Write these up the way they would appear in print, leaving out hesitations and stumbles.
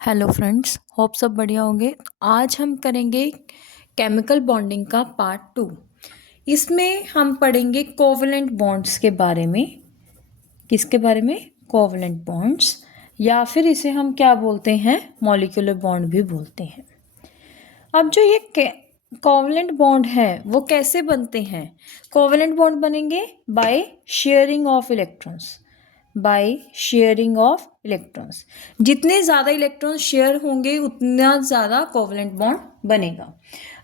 Hello friends, hope सब बढ़िया होंगे। आज हम करेंगे केमिकल बॉन्डिंग का पार्ट 2। इसमें हम पढ़ेंगे कोवलेंट बॉन्ड्स के बारे में। किसके बारे में? कोवलेंट बॉन्ड्स, या फिर इसे हम क्या बोलते हैं, मॉलिक्यूलर बॉन्ड भी बोलते हैं। अब जो ये कोवलेंट बॉन्ड है वो कैसे बनते हैं? कोवलेंट बॉन्ड बनेंगे by sharing of electrons. By sharing of electrons, जितने ज़्यादा इलेक्ट्रॉन्स शेयर होंगे उतना ज़्यादा कोवलेंट बॉन्ड बनेगा।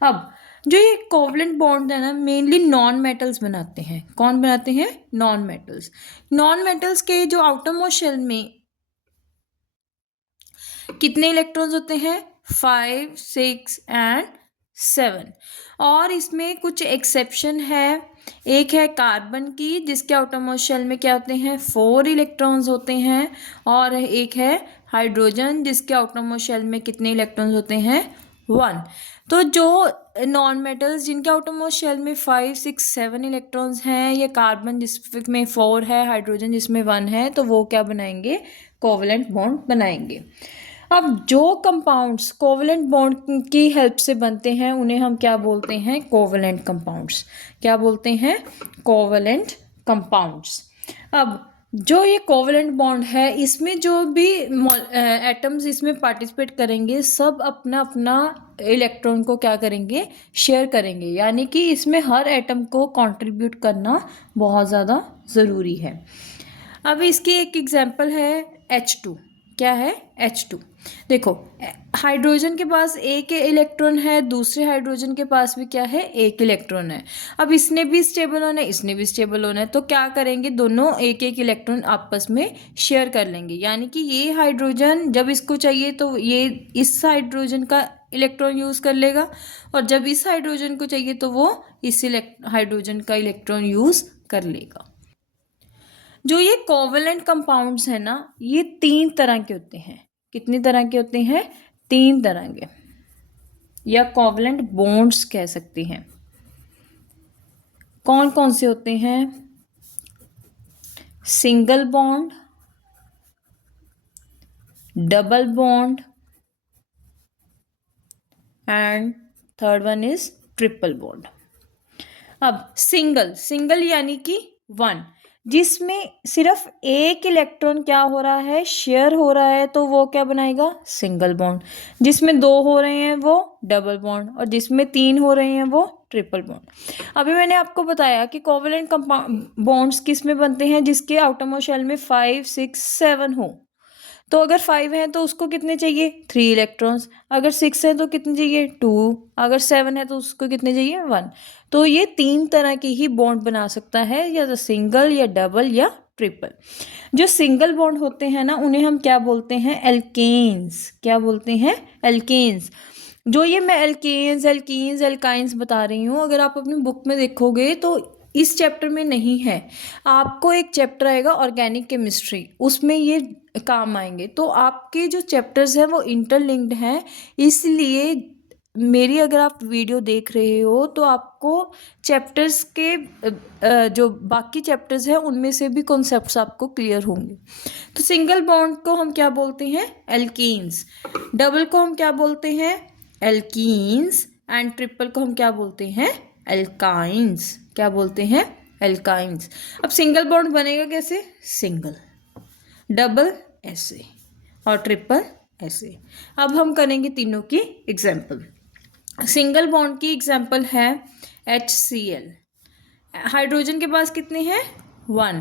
अब जो ये कोवलेंट बॉन्ड है ना, मेनली नॉन मेटल्स बनाते हैं। कौन बनाते हैं? Non metals. नॉन मेटल्स के जो आउटरमोस्ट शेल में कितने इलेक्ट्रॉन्स होते हैं? 5, 6 एंड 7। और इसमें कुछ एक्सेप्शन है। एक है कार्बन की, जिसके आउटरमोस्ट शेल में क्या होते हैं? 4 इलेक्ट्रॉन्स होते हैं। और एक है हाइड्रोजन, जिसके आउटरमोस्ट शेल में कितने इलेक्ट्रॉन्स होते हैं? 1। तो जो नॉन मेटल्स जिनके आउटरमोस्ट शेल में 5, 6, 7 इलेक्ट्रॉन्स हैं, ये कार्बन जिसमें 4 है, हाइड्रोजन जिसमें 1 है, तो वो क्या बनाएंगे? कोवलेंट बॉन्ड बनाएंगे। अब जो कंपाउंड्स कोवलेंट बॉन्ड की हेल्प से बनते हैं उन्हें हम क्या बोलते हैं? Covalent compounds. क्या बोलते हैं? Covalent compounds. अब जो ये कोवलेंट बॉन्ड है, इसमें जो भी एटम्स इसमें पार्टिसिपेट करेंगे, सब अपना अपना इलेक्ट्रॉन को क्या करेंगे? शेयर करेंगे। यानी कि इसमें हर एटम को कंट्रीब्यूट करना बहुत ज़्यादा ज़रूरी है। अब इसकी एक एग्जांपल है H2। क्या है? H2। देखो, हाइड्रोजन के पास एक इलेक्ट्रॉन है, दूसरे हाइड्रोजन के पास भी क्या है? एक इलेक्ट्रॉन है। अब इसने भी स्टेबल होना है, इसने भी स्टेबल होना है, तो क्या करेंगे? दोनों एक एक इलेक्ट्रॉन आपस में शेयर कर लेंगे। यानी कि ये हाइड्रोजन जब इसको चाहिए तो ये इस हाइड्रोजन का इलेक्ट्रॉन यूज़ कर लेगा, और जब इस हाइड्रोजन को चाहिए तो वो इस हाइड्रोजन का इलेक्ट्रॉन यूज़ कर लेगा। जो ये कोवलेंट कंपाउंड्स हैं ना, ये 3 तरह के होते हैं। कितनी तरह के होते हैं? 3 तरह के, या कोवलेंट बॉन्ड्स कह सकते हैं। कौन कौन से होते हैं? Single bond, double bond and third one is triple bond. अब सिंगल यानी कि 1, जिसमें सिर्फ एक इलेक्ट्रॉन क्या हो रहा है? शेयर हो रहा है, तो वो क्या बनाएगा? Single bond. जिसमें 2 हो रहे हैं वो डबल बॉन्ड, और जिसमें 3 हो रहे हैं वो ट्रिपल बॉन्ड। अभी मैंने आपको बताया कि कोवलेंट बॉन्ड्स किस में बनते हैं? जिसके आउटरमोस्ट शेल में 5, 6, 7 हो। तो अगर 5 है तो उसको कितने चाहिए? 3 इलेक्ट्रॉन्स। अगर 6 है तो कितने चाहिए? 2। अगर 7 है तो उसको कितने चाहिए? 1। तो ये 3 तरह की ही बॉन्ड बना सकता है, या तो सिंगल, या डबल, या ट्रिपल। जो सिंगल बॉन्ड होते हैं ना, उन्हें हम क्या बोलते हैं? एल्केन्स। क्या बोलते हैं? एल्केन्स। जो ये मैं एल्केन्स, एल्कीन्स, एल्काइंस बता रही हूँ, अगर आप अपनी बुक में देखोगे तो इस चैप्टर में नहीं है। आपको एक चैप्टर आएगा ऑर्गेनिक केमिस्ट्री, उसमें ये काम आएंगे। तो आपके जो चैप्टर्स हैं वो इंटरलिंक्ड हैं, इसलिए मेरी अगर आप वीडियो देख रहे हो तो आपको चैप्टर्स के जो बाकी चैप्टर्स हैं उनमें से भी कॉन्सेप्ट्स आपको क्लियर होंगे। तो सिंगल बॉन्ड को हम क्या बोलते हैं? एल्कीन्स। डबल को हम क्या बोलते हैं? एल्कीन्स। एंड ट्रिपल को हम क्या बोलते हैं? एल्काइंस। क्या बोलते हैं? एल्काइंस। अब सिंगल बॉन्ड बनेगा कैसे? सिंगल, डबल ऐसे, और ट्रिपल ऐसे। अब हम करेंगे तीनों की एग्जाम्पल। सिंगल बॉन्ड की एग्जाम्पल है HCl। हाइड्रोजन के पास कितने हैं? 1।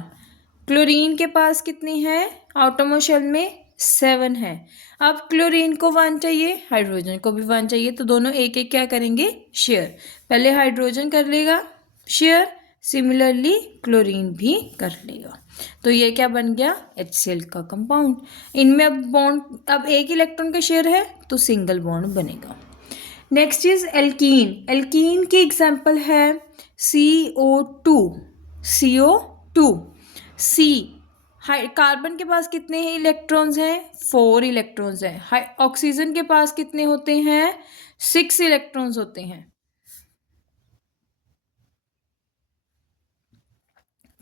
क्लोरीन के पास कितनी है? आउटरमोस्ट शेल में 7 है। अब क्लोरीन को 1 चाहिए, हाइड्रोजन को भी 1 चाहिए, तो दोनों एक एक क्या करेंगे? शेयर। पहले हाइड्रोजन कर लेगा शेयर, सिमिलरली क्लोरीन भी कर लेगा। तो ये क्या बन गया? HCl का कंपाउंड। इनमें अब बॉन्ड, अब एक इलेक्ट्रॉन का शेयर है तो सिंगल बॉन्ड बनेगा। Next is alkene. एल्कीन की एग्जाम्पल है CO2। CO2। सी, कार्बन के पास कितने हैं इलेक्ट्रॉन्स हैं? 4 इलेक्ट्रॉन्स हैं। ऑक्सीजन के पास कितने होते हैं? 6 इलेक्ट्रॉन्स होते हैं।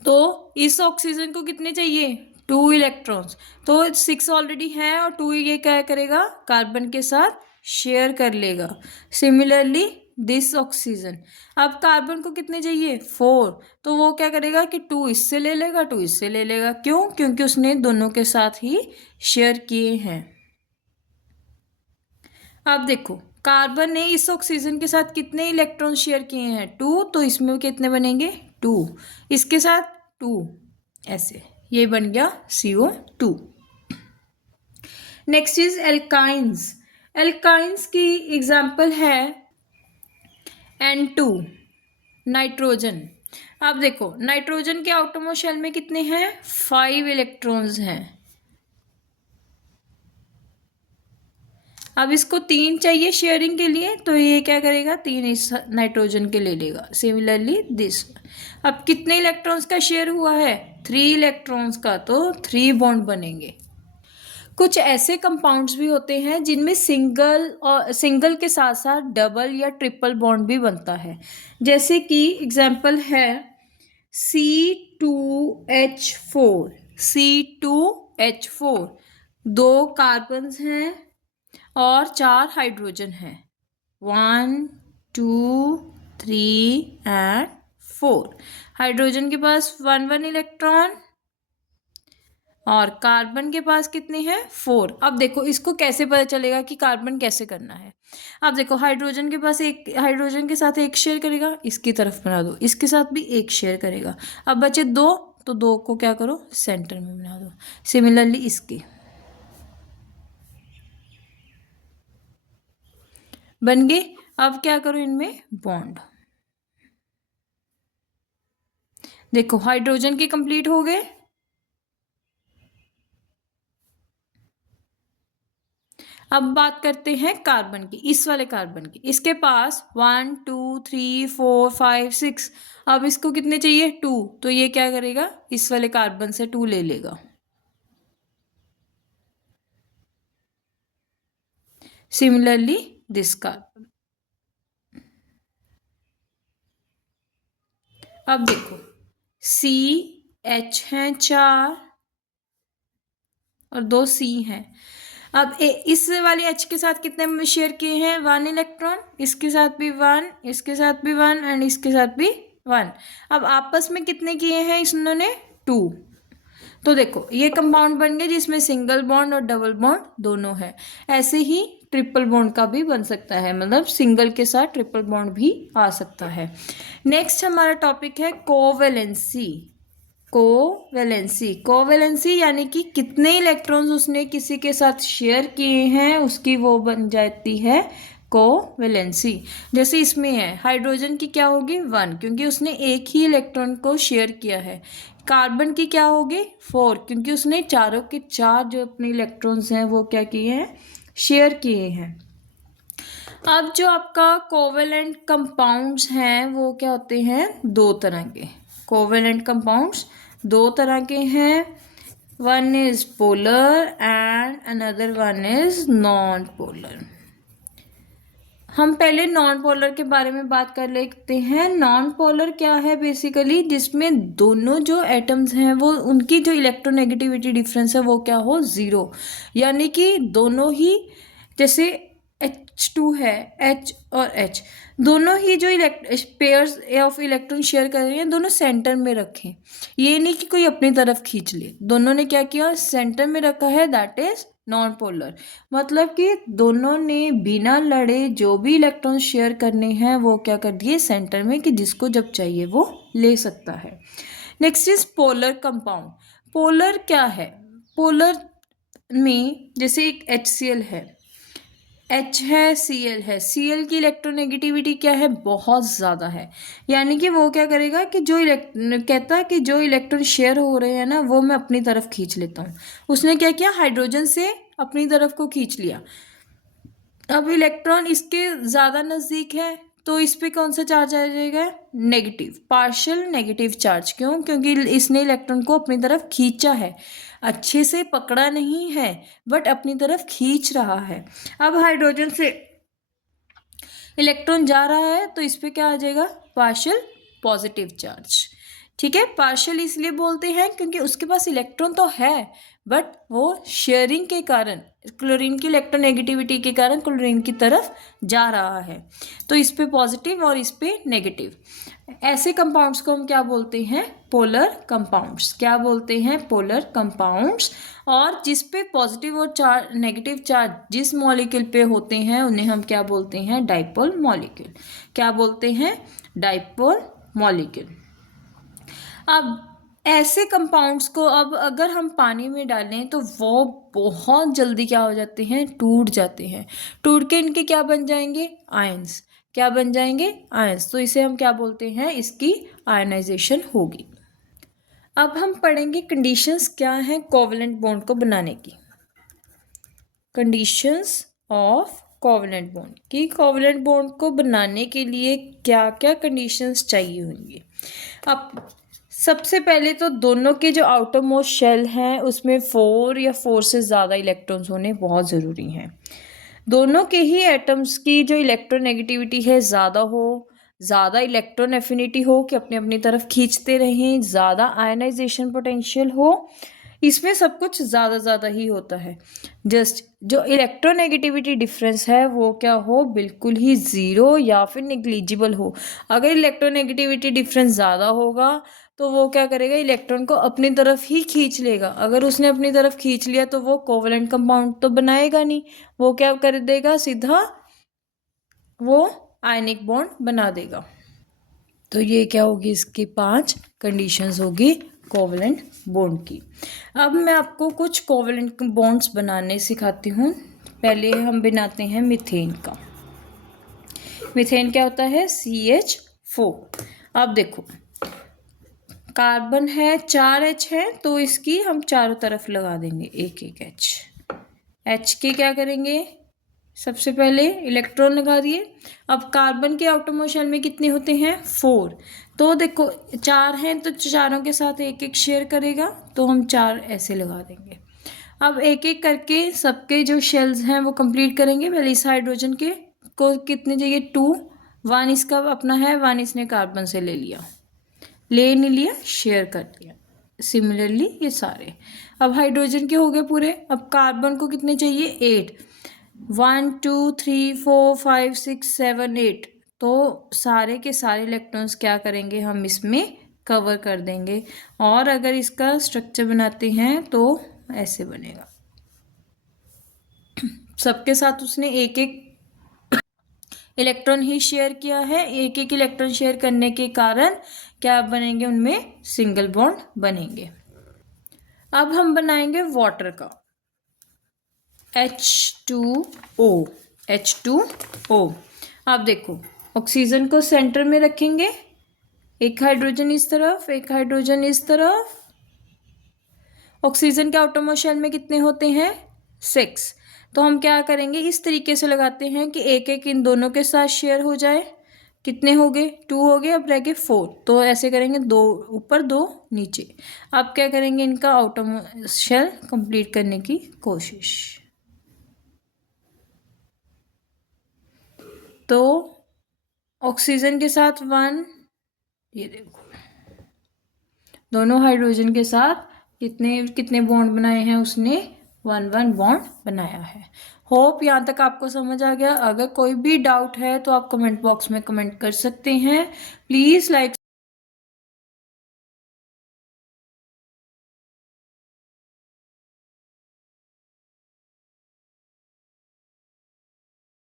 तो इस ऑक्सीजन को कितने चाहिए? 2 इलेक्ट्रॉन्स, तो 6 ऑलरेडी है और 2 ये क्या करेगा, कार्बन के साथ शेयर कर लेगा। सिमिलरली दिस ऑक्सीजन, अब कार्बन को कितने चाहिए, 4, तो वो क्या करेगा कि 2 इससे ले लेगा, 2 इससे ले लेगा। क्यों, क्योंकि उसने दोनों के साथ ही शेयर किए हैं। अब देखो कार्बन ने इस ऑक्सीजन के साथ कितने इलेक्ट्रॉन शेयर किए हैं, 2, तो इसमें कितने बनेंगे, 2, इसके साथ 2, ऐसे ये बन गया CO2। Next is alkynes. Alkynes की एग्जाम्पल है N2, नाइट्रोजन। अब देखो नाइट्रोजन के आउटरमोस्ट शेल में कितने हैं, 5 इलेक्ट्रॉन्स हैं। अब इसको 3 चाहिए शेयरिंग के लिए, तो ये क्या करेगा, 3 इस नाइट्रोजन के ले लेगा। सिमिलरली दिस, अब कितने इलेक्ट्रॉन्स का शेयर हुआ है, 3 इलेक्ट्रॉन्स का, तो 3 बॉन्ड बनेंगे। कुछ ऐसे कंपाउंड्स भी होते हैं जिनमें सिंगल के साथ साथ डबल या ट्रिपल बॉन्ड भी बनता है। जैसे कि एग्जाम्पल है C2H4, C2H4, 2 कार्बन्स हैं और 4 हाइड्रोजन हैं, 1 2 3 एंड 4। हाइड्रोजन के पास 1 इलेक्ट्रॉन और कार्बन के पास कितने हैं, 4। अब देखो इसको कैसे पता चलेगा कि कार्बन कैसे करना है। अब देखो हाइड्रोजन के पास एक, हाइड्रोजन के साथ एक शेयर करेगा, इसकी तरफ बना दो, इसके साथ भी एक शेयर करेगा। अब बचे 2, तो 2 को क्या करो, सेंटर में बना दो। सिमिलरली इसके बन गए। अब क्या करो, इनमें बॉन्ड, देखो हाइड्रोजन के कंप्लीट हो गए। अब बात करते हैं कार्बन की, इस वाले कार्बन की। इसके पास 1 2 3 4 5 6, अब इसको कितने चाहिए, 2, तो ये क्या करेगा, इस वाले कार्बन से 2 ले लेगा। Similarly this carbon. अब देखो CH हैं 4 और 2 C हैं। अब इस वाले H के साथ कितने शेयर किए हैं, 1 इलेक्ट्रॉन, इसके साथ भी 1, इसके साथ भी 1 एंड इसके साथ भी 1। अब आपस में कितने किए हैं इन्होंने, 2। तो देखो ये कंपाउंड बन गए जिसमें सिंगल बॉन्ड और डबल बॉन्ड दोनों है। ऐसे ही ट्रिपल बॉन्ड का भी बन सकता है, मतलब सिंगल के साथ ट्रिपल बॉन्ड भी आ सकता है। नेक्स्ट हमारा टॉपिक है कोवेलेंसी। कोवेलेंसी यानी कि कितने इलेक्ट्रॉन्स उसने किसी के साथ शेयर किए हैं, उसकी वो बन जाती है कोवेलेंसी। जैसे इसमें है हाइड्रोजन की क्या होगी, 1, क्योंकि उसने एक ही इलेक्ट्रॉन को शेयर किया है। कार्बन की क्या होगी, 4, क्योंकि उसने चारों के 4 जो अपने इलेक्ट्रॉन्स हैं वो क्या किए हैं, शेयर किए हैं। अब जो आपका कोवेलेंट कंपाउंड्स हैं वो क्या होते हैं, 2 तरह के। कोवेलेंट कंपाउंड्स 2 तरह के हैं, one is polar and another one is non polar. हम पहले नॉन पोलर के बारे में बात कर लेते हैं। नॉन पोलर क्या है, बेसिकली जिसमें दोनों जो एटम्स हैं वो उनकी जो इलेक्ट्रोनेगेटिविटी डिफरेंस है वो क्या हो, 0, यानी कि दोनों ही, जैसे H2 है, H और H दोनों ही जो पेयर्स ऑफ इलेक्ट्रॉन शेयर कर रहे हैं दोनों सेंटर में रखें। ये नहीं कि कोई अपनी तरफ खींच ले, दोनों ने क्या किया, सेंटर में रखा है, दैट इज नॉन पोलर। मतलब कि दोनों ने बिना लड़े जो भी इलेक्ट्रॉन शेयर करने हैं वो क्या कर दिए, सेंटर में, कि जिसको जब चाहिए वो ले सकता है। Next is polar compound. Polar क्या है, पोलर में जैसे एक HCl है, H है, Cl है, Cl की इलेक्ट्रोनेगेटिविटी क्या है, बहुत ज़्यादा है। यानी कि वो क्या करेगा कि जो कहता है कि जो इलेक्ट्रॉन शेयर हो रहे हैं ना वो मैं अपनी तरफ खींच लेता हूँ। उसने क्या किया, हाइड्रोजन से अपनी तरफ को खींच लिया। अब इलेक्ट्रॉन इसके ज़्यादा नज़दीक है तो इस पे कौन सा चार्ज आ जाएगा, नेगेटिव, पार्शियल नेगेटिव चार्ज। क्यों, क्योंकि इसने इलेक्ट्रॉन को अपनी तरफ खींचा है, अच्छे से पकड़ा नहीं है बट अपनी तरफ खींच रहा है। अब हाइड्रोजन से इलेक्ट्रॉन जा रहा है तो इस पे क्या आ जाएगा, पार्शियल पॉजिटिव चार्ज। ठीक है, पार्शियल इसलिए बोलते हैं क्योंकि उसके पास इलेक्ट्रॉन तो है बट वो शेयरिंग के कारण, क्लोरीन की इलेक्ट्रोनेगेटिविटी के कारण क्लोरीन की तरफ जा रहा है, तो इस पे पॉजिटिव और इस पे नेगेटिव। ऐसे कंपाउंड्स को हम क्या बोलते हैं? Polar compounds. क्या बोलते हैं? Polar compounds. और जिस पे पॉजिटिव और चार्ज, नेगेटिव चार्ज जिस मॉलिक्यूल पे होते हैं उन्हें हम क्या बोलते हैं? Dipole molecule. क्या बोलते हैं? Dipole molecule. अब ऐसे कंपाउंड्स को अब अगर हम पानी में डालें तो वो बहुत जल्दी क्या हो जाते हैं? टूट जाते हैं। टूट के इनके क्या बन जाएंगे? आयंस। क्या बन जाएंगे? आयंस। तो इसे हम क्या बोलते हैं? इसकी आयनाइजेशन होगी। अब हम पढ़ेंगे कंडीशंस क्या हैं कोवलेंट बॉन्ड को बनाने की। कंडीशंस ऑफ कोवलेंट बॉन्ड की, कोवलेंट बॉन्ड को बनाने के लिए क्या क्या कंडीशंस चाहिए होंगी। अब सबसे पहले तो दोनों के जो आउटर मोस्ट शेल हैं उसमें 4 या 4 से ज़्यादा इलेक्ट्रॉन्स होने बहुत ज़रूरी हैं। दोनों के ही एटम्स की जो इलेक्ट्रोनेगेटिविटी है ज़्यादा हो, ज़्यादा इलेक्ट्रॉन एफिनिटी हो कि अपनी अपनी तरफ खींचते रहें, ज़्यादा आयनाइजेशन पोटेंशियल हो, इसमें सब कुछ ज़्यादा ही होता है। जस्ट जो इलेक्ट्रोनेगेटिविटी डिफरेंस है वो क्या हो? बिल्कुल ही ज़ीरो या फिर निग्लिजिबल हो। अगर इलेक्ट्रोनेगेटिविटी डिफरेंस ज़्यादा होगा तो वो क्या करेगा? इलेक्ट्रॉन को अपनी तरफ ही खींच लेगा। अगर उसने अपनी तरफ खींच लिया तो वो कोवलेंट कंपाउंड तो बनाएगा नहीं, वो क्या कर देगा? सीधा वो आयनिक बॉन्ड बना देगा। तो ये क्या होगी? इसकी 5 कंडीशंस होगी कोवलेंट बॉन्ड की। अब मैं आपको कुछ कोवलेंट बॉन्ड्स बनाने सिखाती हूँ। पहले हम बनाते हैं मीथेन का। मीथेन क्या होता है? CH4। अब देखो, कार्बन है 4 H है तो इसकी हम चारों तरफ लगा देंगे एक एक H के क्या करेंगे? सबसे पहले इलेक्ट्रॉन लगा दिए। अब कार्बन के आउटरमोस्ट शेल में कितने होते हैं? 4। तो देखो 4 हैं तो चारों के साथ एक एक शेयर करेगा, तो हम 4 ऐसे लगा देंगे। अब एक एक करके सबके जो शेल्स हैं वो कंप्लीट करेंगे। पहले इस हाइड्रोजन के को कितने चाहिए? 2। 1 इसका अपना है, 1 इसने कार्बन से ले लिया, ले नहीं लिया, शेयर कर दिया। सिमिलरली ये सारे अब हाइड्रोजन के हो गए पूरे। अब कार्बन को कितने चाहिए? 8। 1 2 3 4 5 6 7 8। तो सारे के सारे इलेक्ट्रॉन्स क्या करेंगे? हम इसमें कवर कर देंगे। और अगर इसका स्ट्रक्चर बनाते हैं तो ऐसे बनेगा। सबके साथ उसने एक एक इलेक्ट्रॉन ही शेयर किया है। एक एक इलेक्ट्रॉन शेयर करने के कारण क्या बनेंगे? उनमें सिंगल बॉन्ड बनेंगे। अब हम बनाएंगे वाटर का। H2O। H2O। अब देखो, ऑक्सीजन को सेंटर में रखेंगे, एक हाइड्रोजन इस तरफ, एक हाइड्रोजन इस तरफ। ऑक्सीजन के आउटरमोस्ट शेल में कितने होते हैं? 6। तो हम क्या करेंगे? इस तरीके से लगाते हैं कि एक एक इन दोनों के साथ शेयर हो जाए। कितने हो गए? 2 हो गए, अब रह गए 4। तो ऐसे करेंगे, 2 ऊपर 2 नीचे। अब क्या करेंगे? इनका आउटर शेल कंप्लीट करने की कोशिश। तो ऑक्सीजन के साथ 1, ये देखो दोनों हाइड्रोजन के साथ कितने कितने बॉन्ड बनाए हैं? उसने 1 बॉन्ड बनाया है। होप यहाँ तक आपको समझ आ गया। अगर कोई भी डाउट है तो आप कमेंट बॉक्स में कमेंट कर सकते हैं। Please like